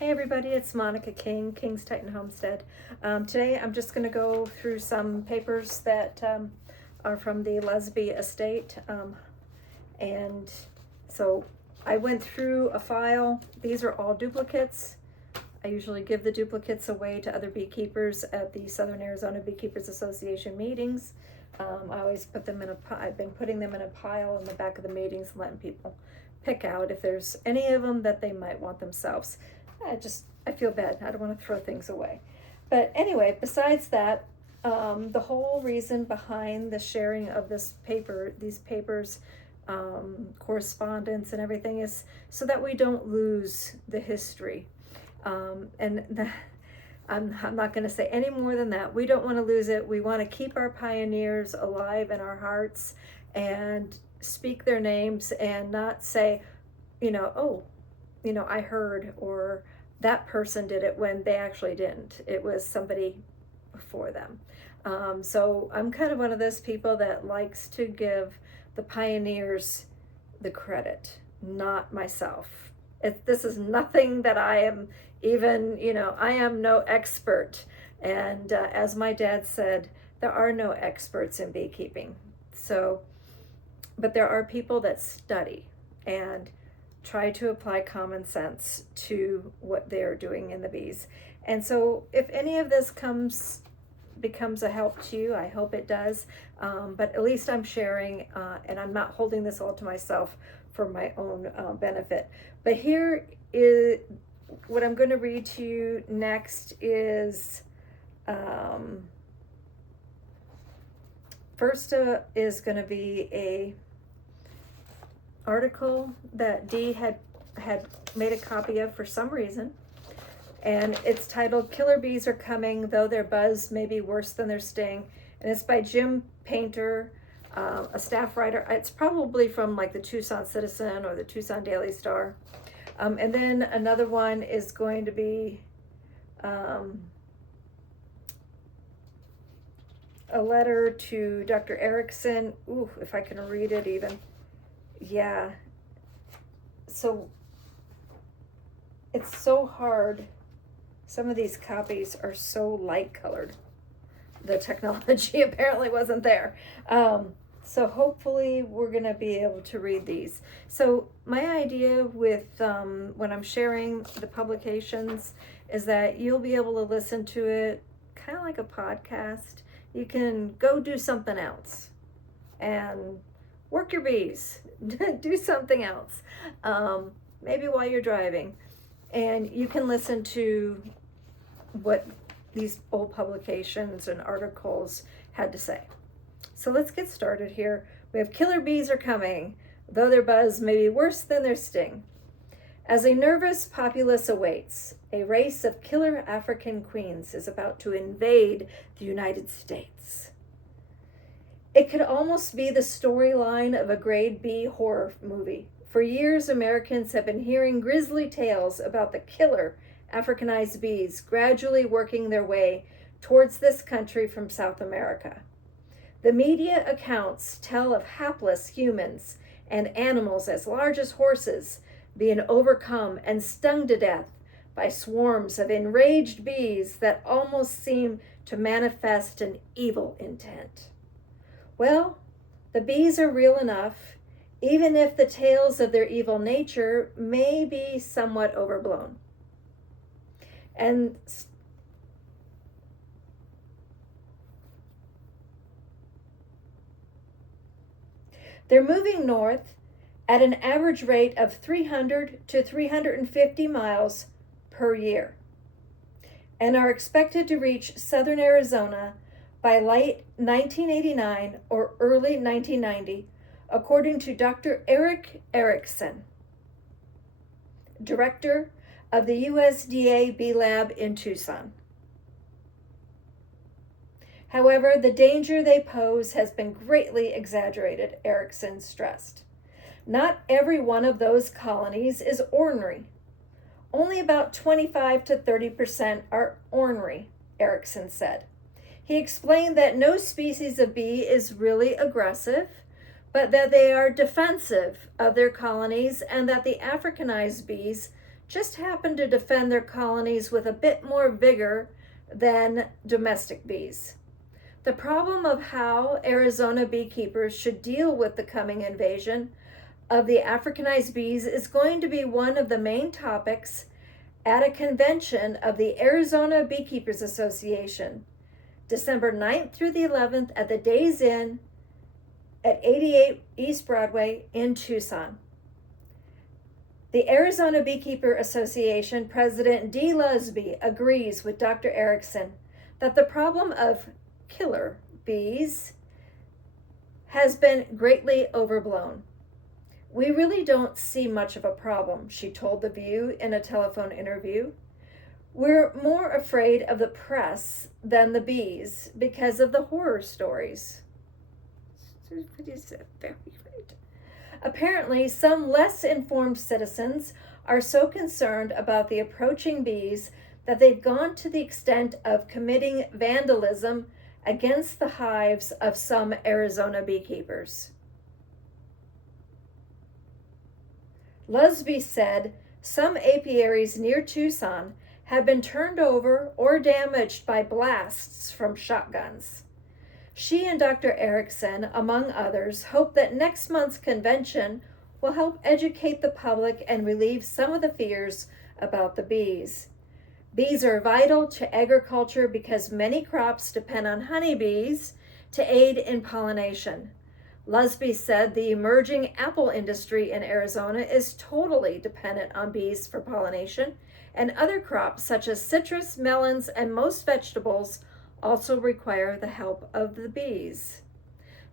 Hey everybody, it's Monica King, King's Titan Homestead. Today I'm just going to go through some papers that are from the Lesby estate. And so I went through a file. These are all duplicates. I usually give the duplicates away to other beekeepers at the Southern Arizona Beekeepers Association meetings. I always put them in I've been putting them in a pile in the back of the meetings and letting people pick out if there's any of them that they might want themselves. I feel bad. I don't want to throw things away. But anyway, besides that, the whole reason behind the sharing of these papers, correspondence and everything is so that we don't lose the history. I'm not going to say any more than that. We don't want to lose it. We want to keep our pioneers alive in our hearts and speak their names and not say, I heard, or that person did it, when they actually didn't. It was somebody before them. So I'm kind of one of those people that likes to give the pioneers the credit, not myself. This is nothing that I am even, I am no expert. And as my dad said, there are no experts in beekeeping. But there are people that study and try to apply common sense to what they're doing in the bees. And so if any of this becomes a help to you, I hope it does. But at least I'm sharing, and I'm not holding this all to myself for my own benefit. But here is what I'm going to read to you next is, first is going to be a article that Dee had made a copy of for some reason, and it's titled "Killer Bees Are Coming, Though Their Buzz May Be Worse Than Their Sting," and it's by Jim Painter, a staff writer. It's probably from like the Tucson Citizen or the Tucson Daily Star. And then another one is going to be a letter to Dr. Erickson. Ooh, if I can read it even. Yeah, so it's so hard. Some of these copies are so light colored. The technology apparently wasn't there. So hopefully we're going to be able to read these. So my idea with when I'm sharing the publications is that you'll be able to listen to it kind of like a podcast. You can go do something else and work your bees, do something else, maybe while you're driving, and you can listen to what these old publications and articles had to say. So let's get started here. We have "Killer Bees Are Coming, Though Their Buzz May Be Worse Than Their Sting. As a nervous populace awaits, a race of killer African queens is about to invade the United States. It could almost be the storyline of a grade B horror movie. For years, Americans have been hearing grisly tales about the killer Africanized bees gradually working their way towards this country from South America. The media accounts tell of hapless humans and animals as large as horses being overcome and stung to death by swarms of enraged bees that almost seem to manifest an evil intent. Well, the bees are real enough, even if the tales of their evil nature may be somewhat overblown. And they're moving north at an average rate of 300 to 350 miles per year and are expected to reach southern Arizona by late 1989 or early 1990, according to Dr. Eric Erickson, director of the USDA Bee Lab in Tucson. However, the danger they pose has been greatly exaggerated, Erickson stressed. Not every one of those colonies is ornery. Only about 25 to 30% are ornery, Erickson said. He explained that no species of bee is really aggressive, but that they are defensive of their colonies and that the Africanized bees just happen to defend their colonies with a bit more vigor than domestic bees. The problem of how Arizona beekeepers should deal with the coming invasion of the Africanized bees is going to be one of the main topics at a convention of the Arizona Beekeepers Association, December 9th through the 11th at the Days Inn at 88 East Broadway in Tucson. The Arizona Beekeeper Association President Dee Lusby agrees with Dr. Erickson that the problem of killer bees has been greatly overblown. We really don't see much of a problem, she told The View in a telephone interview. We're more afraid of the press than the bees because of the horror stories. Very right. Apparently, some less informed citizens are so concerned about the approaching bees that they've gone to the extent of committing vandalism against the hives of some Arizona beekeepers. Lusby said some apiaries near Tucson had been turned over or damaged by blasts from shotguns. She and Dr. Erickson, among others, hope that next month's convention will help educate the public and relieve some of the fears about the bees. Bees are vital to agriculture because many crops depend on honeybees to aid in pollination. Lusby said the emerging apple industry in Arizona is totally dependent on bees for pollination, and other crops such as citrus, melons, and most vegetables also require the help of the bees.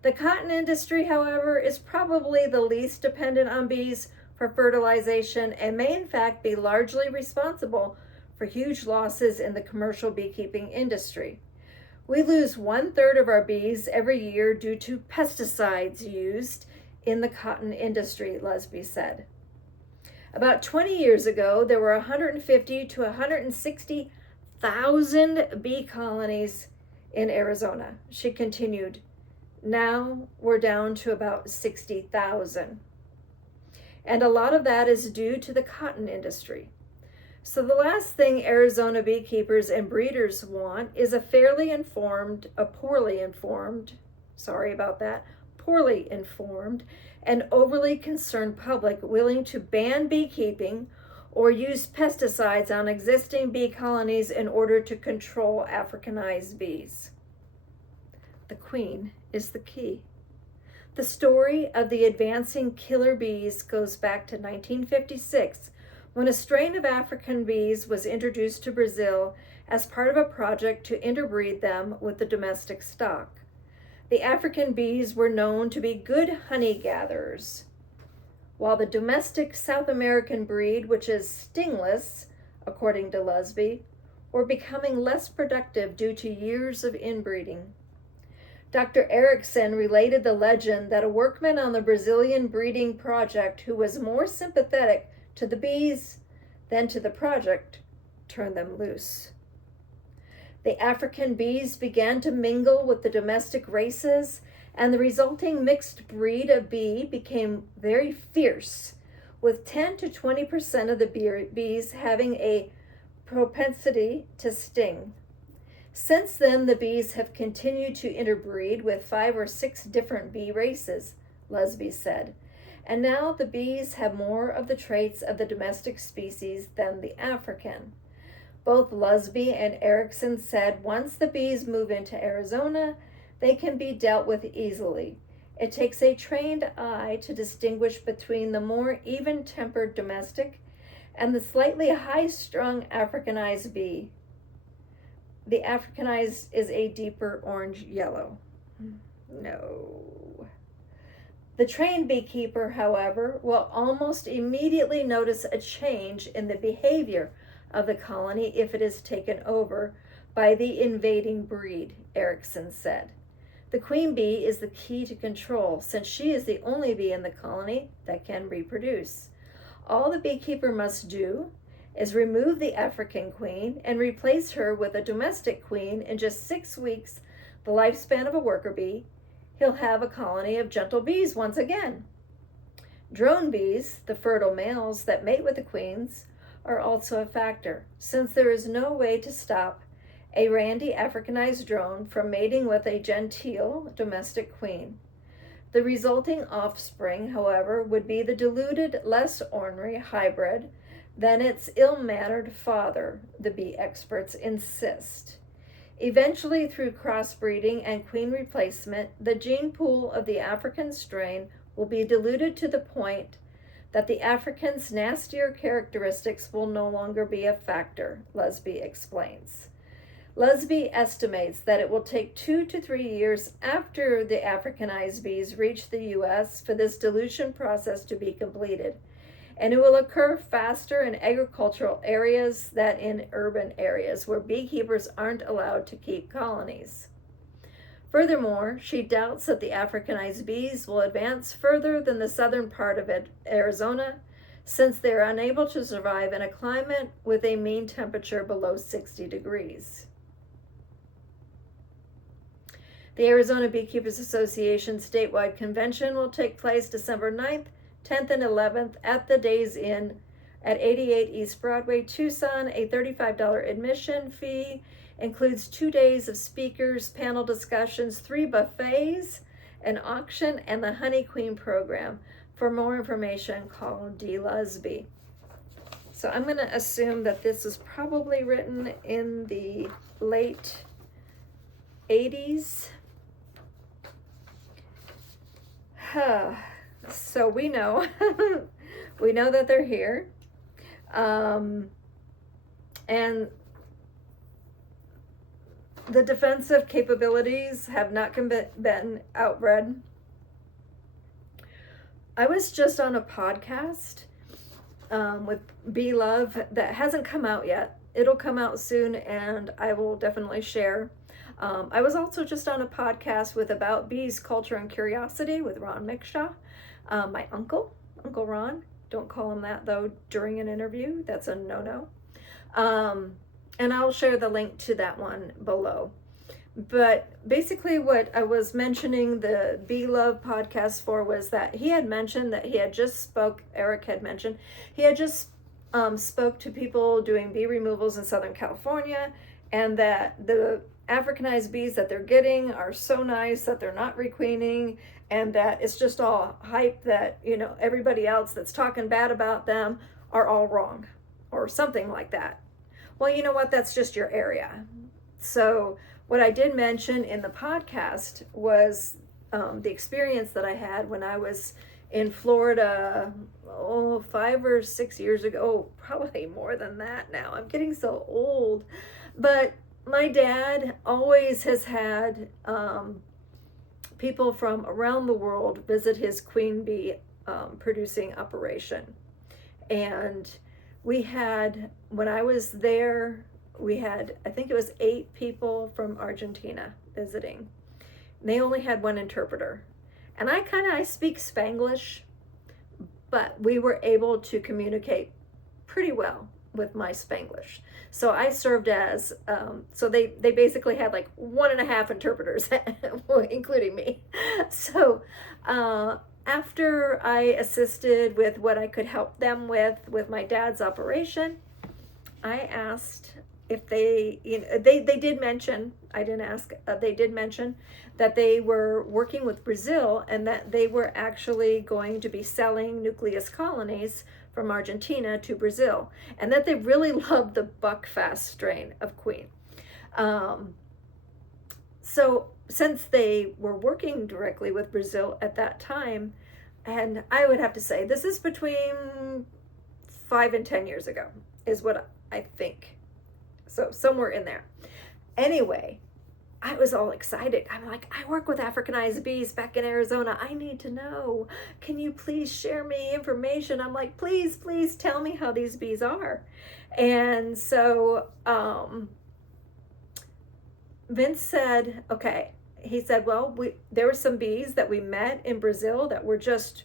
The cotton industry, however, is probably the least dependent on bees for fertilization and may in fact be largely responsible for huge losses in the commercial beekeeping industry. We lose 1/3 of our bees every year due to pesticides used in the cotton industry, Lusby said. About 20 years ago, there were 150 to 160,000 bee colonies in Arizona. She continued, now we're down to about 60,000. And a lot of that is due to the cotton industry. So the last thing Arizona beekeepers and breeders want is a poorly informed, and overly concerned public willing to ban beekeeping or use pesticides on existing bee colonies in order to control Africanized bees. The queen is the key. The story of the advancing killer bees goes back to 1956, when a strain of African bees was introduced to Brazil as part of a project to interbreed them with the domestic stock. The African bees were known to be good honey gatherers, while the domestic South American breed, which is stingless, according to Lusby, were becoming less productive due to years of inbreeding. Dr. Erickson related the legend that a workman on the Brazilian breeding project who was more sympathetic to the bees than to the project turned them loose. The African bees began to mingle with the domestic races, and the resulting mixed breed of bee became very fierce, with 10 to 20% of the bees having a propensity to sting. Since then, the bees have continued to interbreed with 5 or 6 different bee races, Lusby said. And now the bees have more of the traits of the domestic species than the African. Both Lusby and Erickson said once the bees move into Arizona, they can be dealt with easily. It takes a trained eye to distinguish between the more even-tempered domestic and the slightly high-strung Africanized bee. The Africanized is a deeper orange-yellow. No. The trained beekeeper, however, will almost immediately notice a change in the behavior of the colony if it is taken over by the invading breed, Erickson said. The queen bee is the key to control, since she is the only bee in the colony that can reproduce. All the beekeeper must do is remove the African queen and replace her with a domestic queen in just 6 weeks, the lifespan of a worker bee. He'll have a colony of gentle bees once again. Drone bees, the fertile males that mate with the queens, are also a factor, since there is no way to stop a randy Africanized drone from mating with a genteel domestic queen. The resulting offspring, however, would be the deluded, less ornery hybrid than its ill-mannered father, the bee experts insist. Eventually, through crossbreeding and queen replacement, the gene pool of the African strain will be diluted to the point that the African's nastier characteristics will no longer be a factor, Lusby explains. Lusby estimates that it will take 2 to 3 years after the Africanized bees reach the U.S. for this dilution process to be completed, and it will occur faster in agricultural areas than in urban areas where beekeepers aren't allowed to keep colonies. Furthermore, she doubts that the Africanized bees will advance further than the southern part of Arizona, since they are unable to survive in a climate with a mean temperature below 60 degrees. The Arizona Beekeepers Association statewide convention will take place December 9th, 10th, and 11th at the Days Inn at 88 East Broadway, Tucson. A $35 admission fee includes 2 days of speakers, panel discussions, 3 buffets, an auction, and the Honey Queen program. For more information, call D. Lusby. So I'm going to assume that this was probably written in the late 80s. So we know, we know that they're here. And the defensive capabilities have not been outbred. I was just on a podcast with Bee Love that hasn't come out yet. It'll come out soon, and I will definitely share. I was also just on a podcast with About Bees, Culture, and Curiosity with Ron Mickshaw, my uncle Ron. Don't call him that, though, during an interview. That's a no-no. And I'll share the link to that one below. But basically what I was mentioning the Bee Love podcast for was that he had mentioned that he had just Eric had mentioned, he had just spoke to people doing bee removals in Southern California, and that the Africanized bees that they're getting are so nice that they're not requeening, and that it's just all hype, that, you know, everybody else that's talking bad about them are all wrong, or something like that. Well, you know what? That's just your area. So what I did mention in the podcast was the experience that I had when I was in Florida, 5 or 6 years ago, probably more than that now. I'm getting so old. But my dad always has had people from around the world visit his queen bee producing operation. And we had, when I was there, we had, I think it was 8 people from Argentina visiting. They only had 1 interpreter. And I speak Spanglish, but we were able to communicate pretty well with my Spanglish. So I served as, so they basically had like 1.5 interpreters, including me. So after I assisted with what I could help them with my dad's operation, I asked if they, they did mention, I didn't ask, they did mention that they were working with Brazil, and that they were actually going to be selling nucleus colonies from Argentina to Brazil, and that they really loved the Buckfast strain of queen. So since they were working directly with Brazil at that time, and I would have to say this is between 5 and 10 years ago is what I think. So somewhere in there. Anyway, I was all excited. I'm like, I work with Africanized bees back in Arizona. I need to know. Can you please share me information? I'm like, please tell me how these bees are. And so Vince said, okay. He said, well, there were some bees that we met in Brazil that were just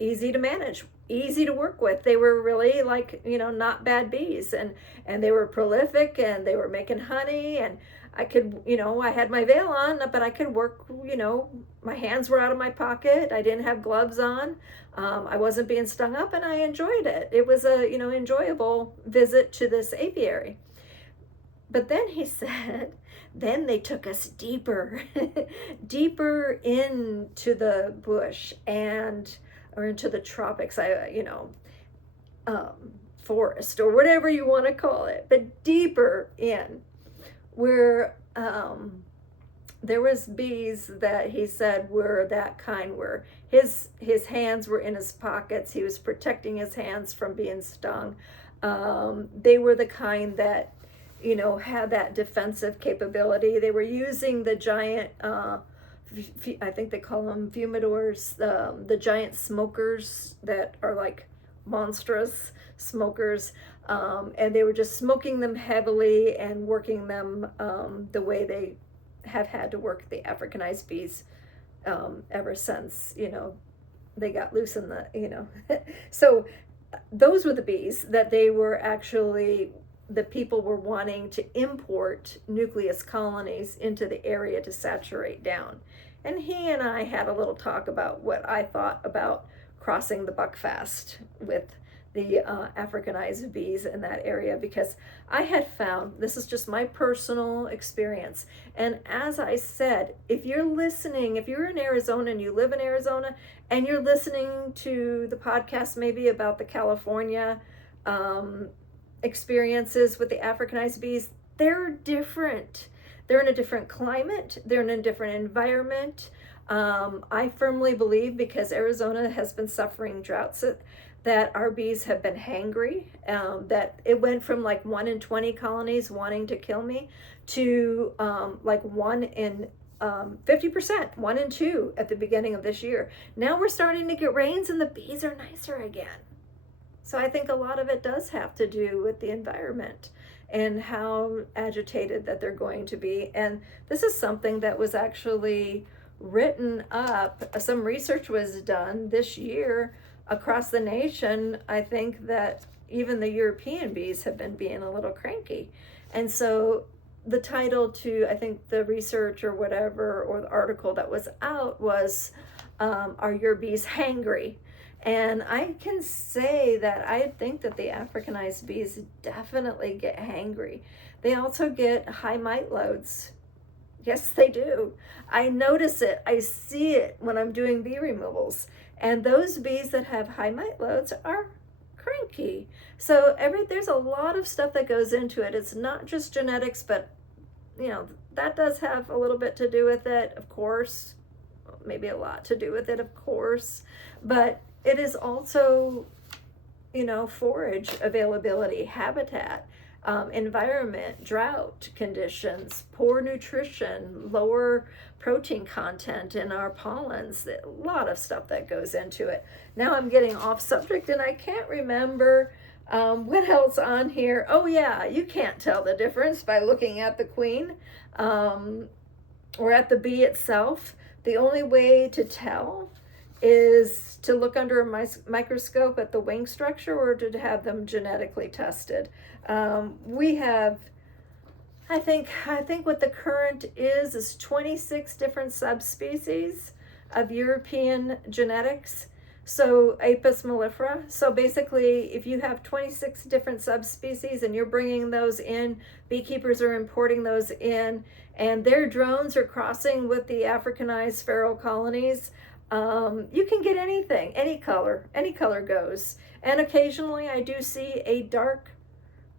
easy to manage, easy to work with. They were really like, not bad bees, and they were prolific, and they were making honey, and I could, I had my veil on, but I could work, my hands were out of my pocket. I didn't have gloves on. I wasn't being stung up, and I enjoyed it. It was a, enjoyable visit to this apiary. But then he said, then they took us deeper, deeper into the bush or into the tropics, forest or whatever you want to call it, but deeper in, where there was bees that he said were that kind where his hands were in his pockets. He was protecting his hands from being stung. They were the kind that, had that defensive capability. They were using the giant, I think they call them fumidors, the giant smokers that are like monstrous smokers, and they were just smoking them heavily and working them the way they have had to work the Africanized bees ever since, they got loose in the, so those were the bees that they were actually, the people were wanting to import nucleus colonies into the area to saturate down. And he and I had a little talk about what I thought about crossing the buckfast with the Africanized bees in that area, because I had found, this is just my personal experience, and as I said, if you're listening, if you're in Arizona and you live in Arizona and you're listening to the podcast maybe about the California experiences with the Africanized bees, they're different. They're in a different climate. They're in a different environment. I firmly believe, because Arizona has been suffering droughts, that our bees have been hangry, that it went from like 1 in 20 colonies wanting to kill me to like 1 in 50%, 1 in 2 at the beginning of this year. Now we're starting to get rains and the bees are nicer again. So I think a lot of it does have to do with the environment and how agitated that they're going to be. And this is something that was actually written up. Some research was done this year across the nation. I think that even the European bees have been being a little cranky. And so the title to, I think, the research or whatever, or the article that was out was, Are Your Bees Hangry? And I can say that I think that the Africanized bees definitely get hangry. They also get high mite loads. Yes, they do. I notice it. I see it when I'm doing bee removals. And those bees that have high mite loads are cranky. So there's a lot of stuff that goes into it. It's not just genetics, but that does have a little bit to do with it, of course. Maybe a lot to do with it, of course. But it is also, forage availability, habitat, environment, drought conditions, poor nutrition, lower protein content in our pollens, a lot of stuff that goes into it. Now I'm getting off subject and I can't remember what else on here. Oh yeah, you can't tell the difference by looking at the queen or at the bee itself. The only way to tell is to look under a microscope at the wing structure, or to have them genetically tested. We have, I think what the current is 26 different subspecies of European genetics. So Apis mellifera. So basically, if you have 26 different subspecies and you're bringing those in, beekeepers are importing those in, and their drones are crossing with the Africanized feral colonies, you can get anything, any color goes. And occasionally I do see a dark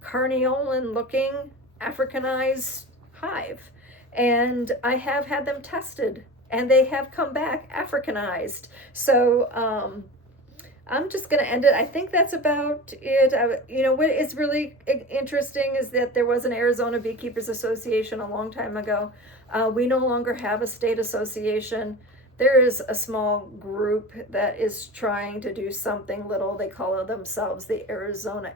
carniolan looking Africanized hive, and I have had them tested and they have come back Africanized. So I'm just going to end it. I think that's about it. What is really interesting is that there was an Arizona Beekeepers Association a long time ago. We no longer have a state association. There is a small group that is trying to do something little. They call themselves the Arizona,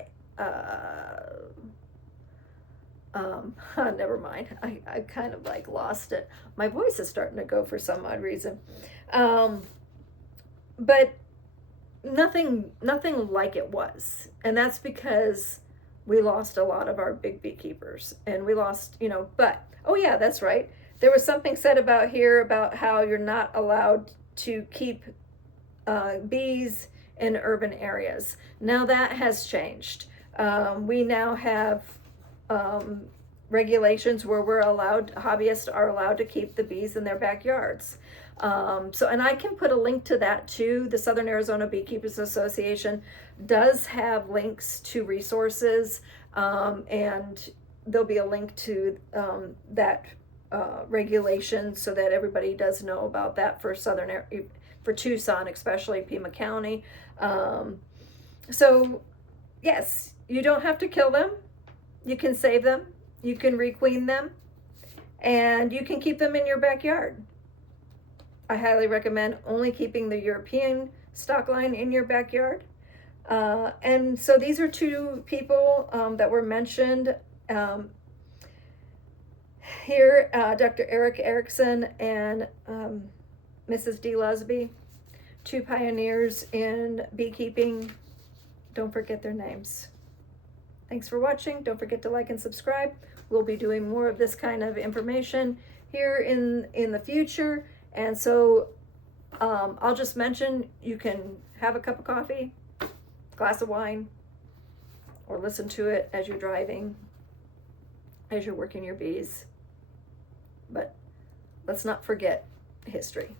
never mind. I kind of like lost it. My voice is starting to go for some odd reason. But nothing like it was. And that's because we lost a lot of our big beekeepers, and we lost, but, oh yeah, that's right. There was something said about here about how you're not allowed to keep bees in urban areas. Now that has changed. We now have regulations where hobbyists are allowed to keep the bees in their backyards. And I can put a link to that too. The Southern Arizona Beekeepers Association does have links to resources, and there'll be a link to that regulation so that everybody does know about that for for Tucson, especially Pima County. So yes, you don't have to kill them. You can save them. You can requeen them, and you can keep them in your backyard. I highly recommend only keeping the European stock line in your backyard. And so these are two people that were mentioned here, Dr. Eric Erickson and Mrs. D. Lusby, two pioneers in beekeeping. Don't forget their names. Thanks for watching. Don't forget to like and subscribe. We'll be doing more of this kind of information here in the future. And so I'll just mention, you can have a cup of coffee, glass of wine, or listen to it as you're driving, as you're working your bees. But let's not forget history.